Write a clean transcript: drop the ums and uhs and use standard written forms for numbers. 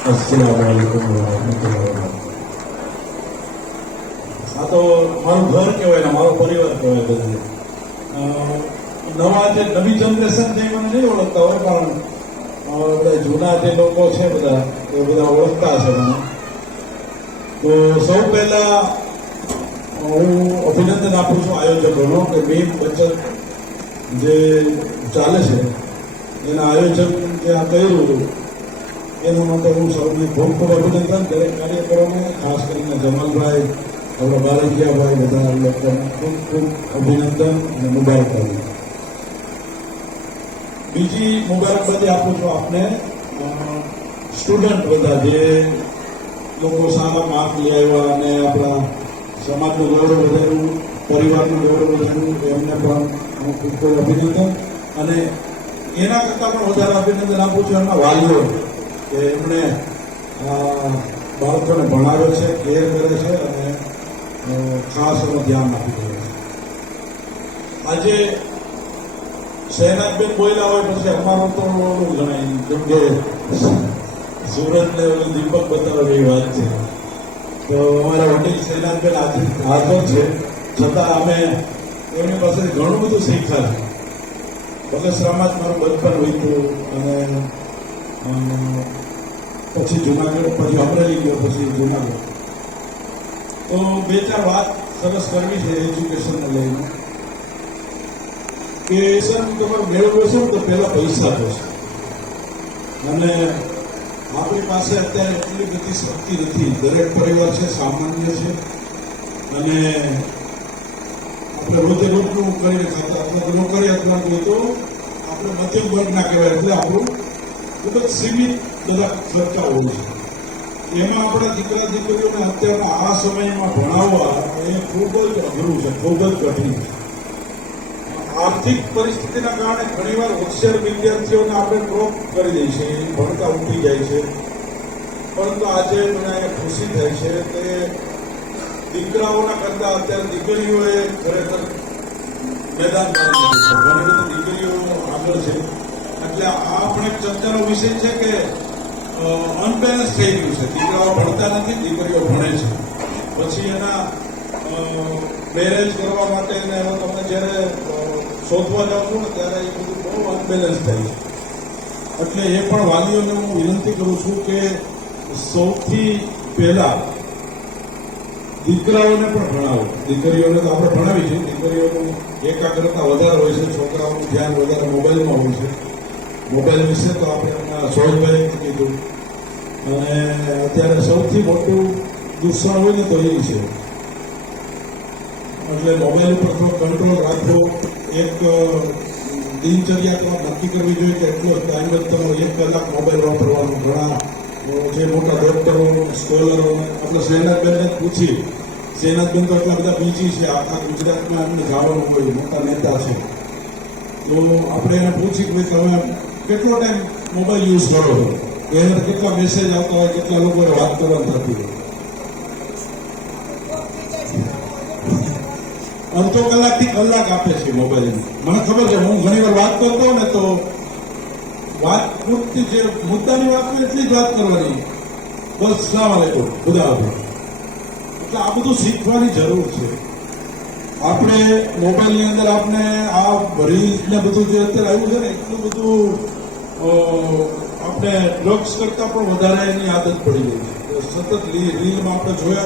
अस्सलामुअलैकुम वरहमतुल्लाहि। આ તો મારું ઘર કહેવાય ને મારો પરિવાર કહેવાય. બધું નવા જે નવી જનરેશન છે મને નહીં ઓળખતા હોય, પણ બધા જૂના જે લોકો છે બધા એ બધા ઓળખતા હશે મને. તો સૌ પહેલા હું અભિનંદન આપું છું આયોજકોનો કે મેઇન બચત જે ચાલે છે એના આયોજન જે આ કર્યું એના માટે હું સૌને ખૂબ ખૂબ અભિનંદન. દરેક કાર્યકરોને, ખાસ કરીને જમાલભાઈ, આપણા બારૈયાભાઈ, બધા લોકોને ખૂબ ખૂબ અભિનંદન અને મુબારકબાદી. બીજી મુબારકબાદી આપું છું આપને સ્ટુડન્ટ બધા જે લોકો સારા માર્ક લઈ આવ્યા અને આપણા સમાજનું ગૌરવ વધાર્યું, પરિવારનું ગૌરવ વધાર્યું, એમને પણ હું ખૂબ ખૂબ અભિનંદન. અને એના કરતાં પણ વધારે અભિનંદન આપું છું એમના વાલીઓ કે એમણે બાળકોને ભણાવે છે, કેર કરે છે અને ખાસ એનું ધ્યાન આપી રહ્યા છે. આજે શહેનાજબેન બોલ્યા હોય પછી અમારું તો ઓલું ગણાય, જેમ કે સુરતને ઓલું દીપક બતાવે એવી વાત છે. તો અમારા વડીલ શહેનાજબેન હાજર છે, છતાં અમે એમની પાસે ઘણું બધું શીખ્યા છે. બગસરામાં જ મારું બચપન વીત્યું અને પછી જુનાગઢ, પછી અમરેલી ગયો, પછી જુનાગઢ. તો બે ચાર વાત સરસ કરવી છે એજ્યુકેશનને લઈને કે તમે મેળવો છો તો પહેલા પૈસા જોશે. અને આપણી પાસે અત્યારે એટલી બધી શક્તિ નથી. દરેક પરિવાર છે, સામાન્ય છે અને આપણે રોજે રોજનું કરીને ખાતા આપણે નોકરિયાત ના હોય તો આપણે મધ્યમ વર્ગના કહેવાય, એટલે આપણું ખૂબ જ સીમિત બધા ખર્ચા હોય છે. એમાં આપણા દીકરા દીકરીઓને અત્યારના આ સમયમાં ભણાવવા એ ખૂબ જ અઘરું છે, ખૂબ જ કઠિન છે. આર્થિક પરિસ્થિતિના કારણે ઘણીવાર હોશિયાર વિદ્યાર્થીઓને આપણે ડ્રોપ કરી દઈએ છીએ, ભણતા ઉઠી જાય છે. પરંતુ આજે મને ખુશી થાય છે કે દીકરાઓના કરતા અત્યારે દીકરીઓએ ખરેખર મેદાન મારી છે. ઘણી બધી દીકરીઓ આગળ છે. એટલે આ પણ એક ચર્ચાનો વિષય છે કે અનબેલેન્સ થઈ ગયું છે. દીકરાઓ ભણતા નથી, દીકરીઓ ભણે છે. પછી એના મેરેજ કરવા માટે તમે જ્યારે શોધવા જાઓ છો ને ત્યારે એ બધું બહુ અનબેલેન્સ થાય છે. એટલે એ પણ વાલીઓને હું વિનંતી કરું છું કે સૌથી પહેલા દીકરાઓને પણ ભણાવો. દીકરીઓને તો આપણે ભણાવી છે, દીકરીઓનું એકાગ્રતા વધારે હોય છે, છોકરાઓનું ધ્યાન વધારે મોબાઈલમાં હોય છે. મોબાઈલ વિશે તો આપણે એમના સોહેલભાઈએ કીધું. અને અત્યારે સૌથી મોટું દૂષણ હોય ને તો એ છે. એટલે મોબાઈલ ઉપર થોડો કંટ્રોલ રાખવો. એક દિનચર્યા નક્કી કરવી જોઈએ કે એટલો ટાઈમ જ તમે 1 કલાક મોબાઈલ વાપરવાનું. ઘણા જે મોટા ડોક્ટરો, સ્કોલરો આપણે શહેનાજબેનને પૂછી, શહેનાજબેન તો એટલા બધા બીજી છે, આખા ગુજરાતમાં એમને જવાનું હોય, મોટા નેતા છે. તો આપણે એને પૂછી કે તમે કેટલો ટાઈમ મોબાઈલ યુઝ કરો છો, એને કેટલા મેસેજ આવતા હોય, કેટલા લોકોને વાત કરવાની થતી હોય. અડધો કલાકથી કલાક આપે છે મોબાઈલની. મને ખબર છે, હું ઘણી વાર વાત કરતો ને તો વાત પૂરતી જે મુદ્દાની વાત હોય એટલી જ વાત કરવાની. બસ સલામ આલેકુમ, ખુદા હાફિઝ. એટલે આ બધું શીખવાની જરૂર છે. આપણે મોબાઈલની અંદર આપણે આ રીલ્સ ને બધું જે અત્યારે આવ્યું છે ને, એટલું બધું આપણે ડ્રગ્સ કરતાં પણ વધારે એની આદત પડી ગઈ છે. સતત રીલમાં આપણે જોયા